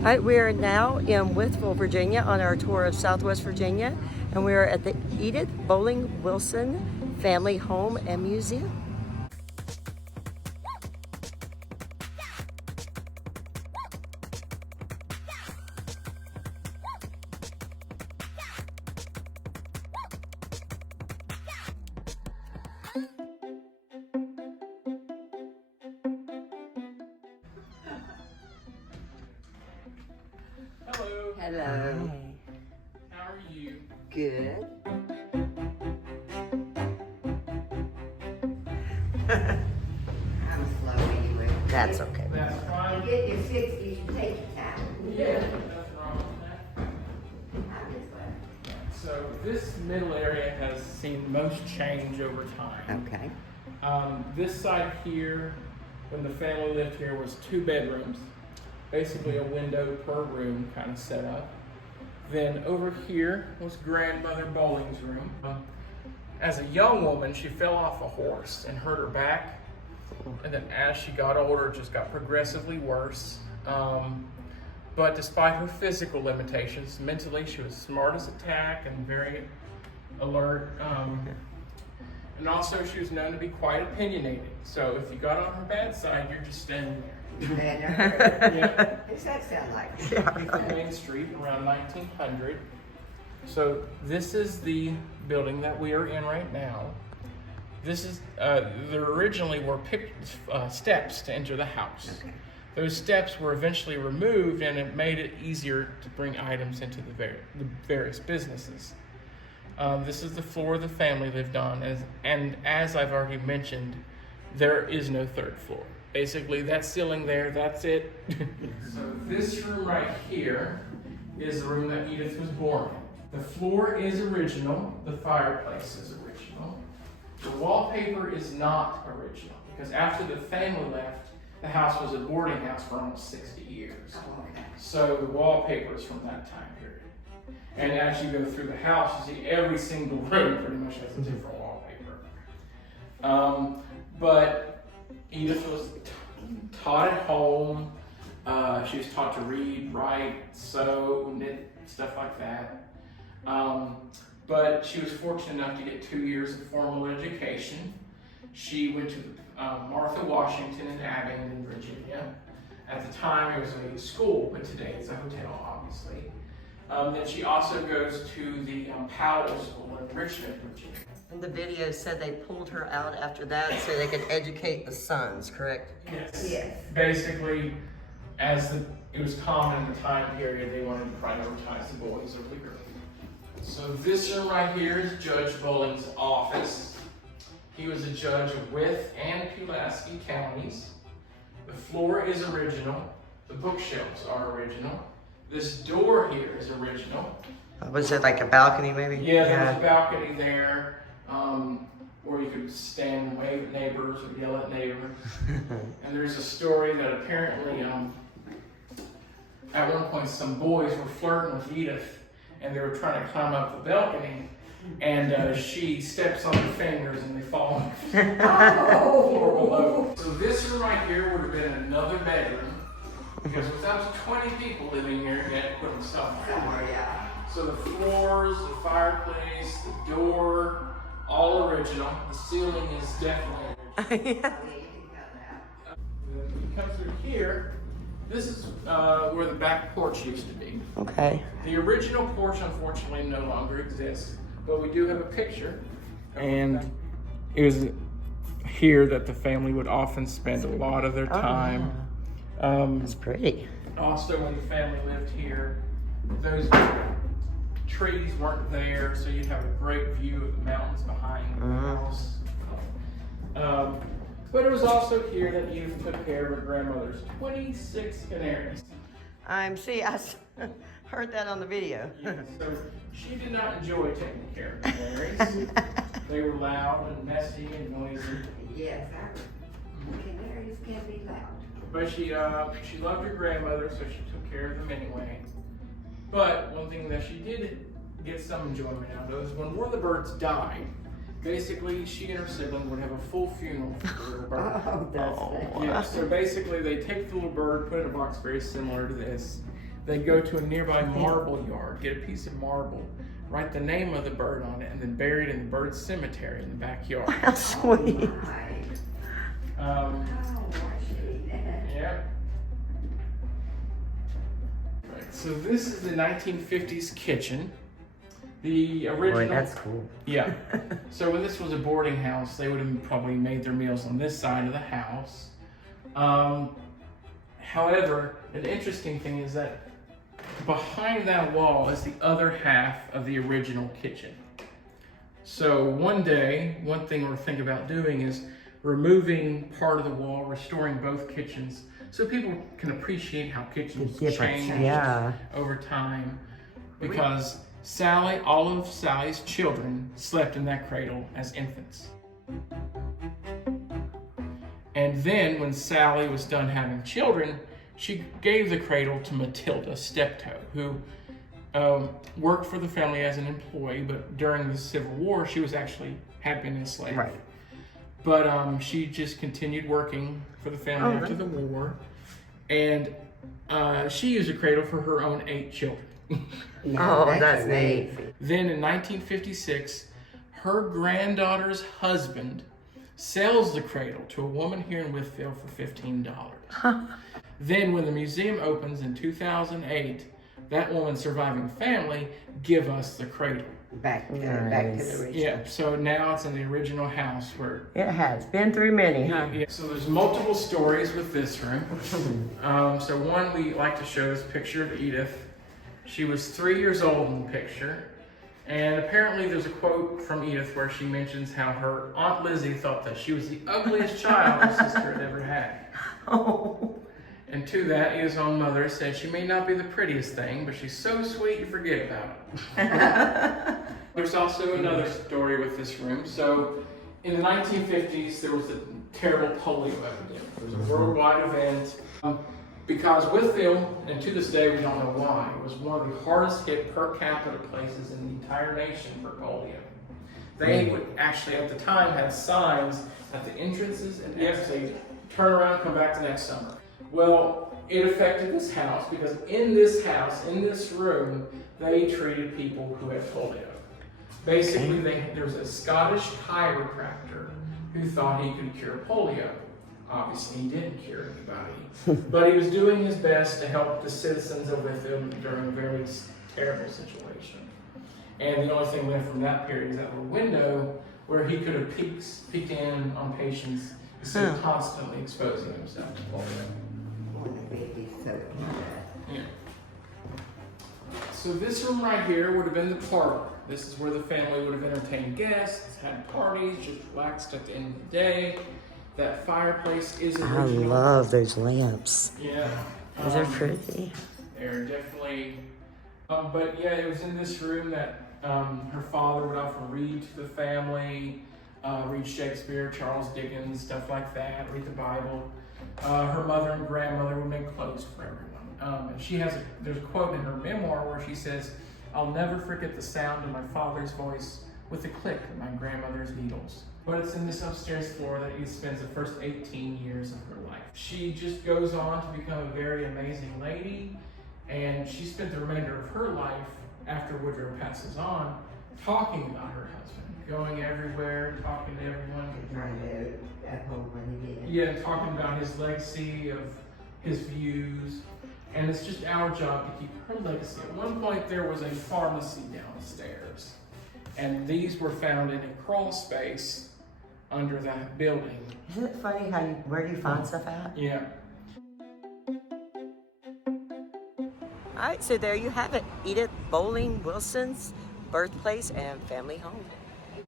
All right, we are now in Wytheville, Virginia on our tour of Southwest Virginia, and we are at the Edith Bolling Wilson Family Home and Museum. Hello. Hello. How are you? Good. I'm slow anyway. That's okay. That's You fine. get your 60, you should take your time. Yeah, nothing wrong with that. I'm just glad. So this middle area has seen most change over time. Okay. This side here, when the family lived here, was 2 bedrooms, basically a window per room kind of set up. Then over here was grandmother Bolling's room. As a young woman, she fell off a horse and hurt her back. And then as she got older, it just got progressively worse. But despite her physical limitations, mentally she was smart as a tack and very alert. And also she was known to be quite opinionated. So if you got on her bad side, you're just standing there. Yeah. What's that sound like? On Main Street around 1900. So this is the building that we are in right now. This is there originally were steps to enter the house. Okay. Those steps were eventually removed, and it made it easier to bring items into the various businesses. This is the floor the family lived on, and as I've already mentioned, there is no 3rd floor. Basically, that ceiling there, that's it. So this room right here is the room that Edith was born in. The floor is original, the fireplace is original. The wallpaper is not original, because after the family left, the house was a boarding house for almost 60 years. Oh, okay. So the wallpaper is from that time period. And as you go through the house, you see every single room pretty much has a different wallpaper. But Edith was taught at home. She was taught to read, write, sew, knit, stuff like that. But she was fortunate enough to get 2 years of formal education. She went to Martha Washington in Abingdon, Virginia. At the time, it was a school, but today it's a hotel, obviously. Then she also goes to the Powell School in Richmond, Virginia. And the video said they pulled her out after that so they could educate the sons, correct? Yes. Yes. Basically, it was common in the time period, they wanted to prioritize the boys over the girls. So this room right here is Judge Bolling's office. He was a judge of Wythe and Pulaski counties. The floor is original. The bookshelves are original. This door here is original. Was it like a balcony maybe? Yeah, there's a balcony there where you could stand and wave at neighbors or yell at neighbors. And there's a story that apparently at one point some boys were flirting with Edith and they were trying to climb up the balcony, and she steps on their fingers and they fall on the floor below. So this room right here would have been another bedroom, because with up to 20 people living here, you had to put them somewhere. Somewhere, yeah. So the floors, the fireplace, the door, all original. The ceiling is definitely original. Yeah. Yeah, you can cut that. Then you come through here. This is where the back porch used to be. Okay. The original porch, unfortunately, no longer exists, but we do have a picture. And it was here that the family would often spend a lot of their time. That's pretty. Also, when the family lived here, those trees weren't there, so you'd have a great view of the mountains behind the house. But it was also here that you took care of her grandmother's 26 canaries. I heard that on the video. So she did not enjoy taking care of the canaries. They were loud and messy and noisy. Yes, canaries can be loud. But she loved her grandmother, so she took care of them anyway. But one thing that she did get some enjoyment out of is when one of the birds died, basically she and her sibling would have a full funeral for the little bird. Oh, that's Yeah, so basically they take the little bird, put it in a box very similar to this, they'd go to a nearby marble yard, get a piece of marble, write the name of the bird on it, and then bury it in the bird cemetery in the backyard. How sweet. Yeah. Right, so this is the 1950s kitchen. The original. Boy, that's cool. Yeah. So when this was a boarding house, they would have probably made their meals on this side of the house. However, an interesting thing is that behind that wall is the other half of the original kitchen. So one day, one thing we're thinking about doing is removing part of the wall, restoring both kitchens, so people can appreciate how kitchens change over time. Because Sally, all of Sally's children slept in that cradle as infants. And then when Sally was done having children, she gave the cradle to Matilda Steptoe, who worked for the family as an employee, but during the Civil War, she had been enslaved. Right. But she just continued working for the family after the war, and she used a cradle for her own 8 children. That's neat. Then in 1956, her granddaughter's husband sells the cradle to a woman here in Wytheville for $15. Then when the museum opens in 2008, that woman's surviving family give us the cradle. Back to the original. Yeah, so now it's in the original house where... It has been through many, huh? Yeah, so there's multiple stories with this room. So one, we like to show this picture of Edith. She was 3 years old in the picture. And apparently there's a quote from Edith where she mentions how her Aunt Lizzie thought that she was the ugliest child her sister had ever had. Oh. And to that, Edith's own mother said she may not be the prettiest thing, but she's so sweet you forget about it. There's also another story with this room. So in the 1950s, there was a terrible polio epidemic. It was a worldwide event. Because Wytheville, and to this day we don't know why, it was one of the hardest hit per capita places in the entire nation for polio. They would actually, at the time, had signs at the entrances and exits, turn around, come back to next summer. Well, it affected this house because in this house, in this room, they treated people who had polio. Basically, there was a Scottish chiropractor who thought he could cure polio. Obviously, he didn't cure anybody, but he was doing his best to help the citizens of Wytheville during a very terrible situation. And the only thing left from that period is that little window where he could have peeked in on patients instead of constantly exposing himself to polio. Yeah. So this room right here would have been the parlor. This is where the family would have entertained guests, had parties, just relaxed at the end of the day. That fireplace is original. I love those lamps. Yeah. Those are pretty. They're definitely, but yeah, it was in this room that her father would often read to the family, read Shakespeare, Charles Dickens, stuff like that, read the Bible. Her mother and grandmother would make clothes for everyone. And there's a quote in her memoir where she says, "I'll never forget the sound of my father's voice with the click of my grandmother's needles." But it's in this upstairs floor that Edith spends the first 18 years of her life. She just goes on to become a very amazing lady, and she spent the remainder of her life, after Woodrow passes on, talking about her husband, going everywhere, talking to everyone. At home when he did. Yeah, talking about his legacy, of his views, and it's just our job to keep her legacy. At one point, there was a pharmacy downstairs, and these were found in a crawl space under that building. Isn't it funny where do you find stuff at? Yeah. All right, so there you have it. Edith Bolling Wilson's birthplace and family home.